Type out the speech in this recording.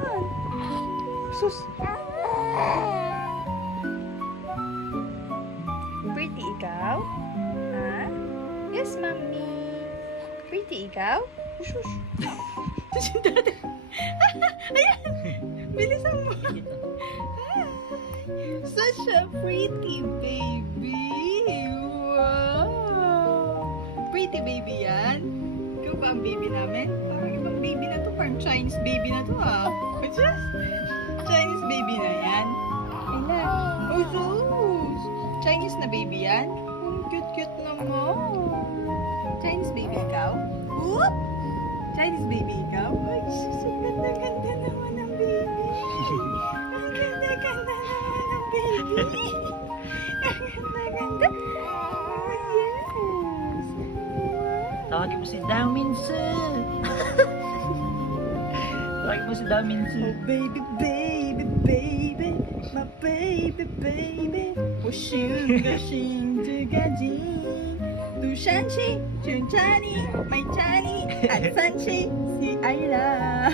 yan? Sus. Pretty ikaw? Ha? Yes, mommy. Pretty ikaw? Shush. Shush, dada. Ayan. Bilisan mo. Such a pretty baby. Wow. Pretty baby yan. Ikaw ba ang baby namin? Parang ibang baby na to. Parang Chinese baby na to ah. What's this? Chinese baby na yan. Ina. Oh, sus. Chinese na baby yan? Ang cute-cute naman. Chinese baby ikaw? Whoop! Chinese baby ikaw? Ay, sus. Ang ganda-ganda naman ng baby. Ang ganda-ganda naman ng baby. Ang ganda-ganda. Oh, yes. Tawagin mo si Daminsu. Tawagin mo si Daminsu. Oh, baby, baby, baby. My baby, baby. 我是个新这个鸡，独山鸡，全家你，买家你，爱三七，喜爱啦。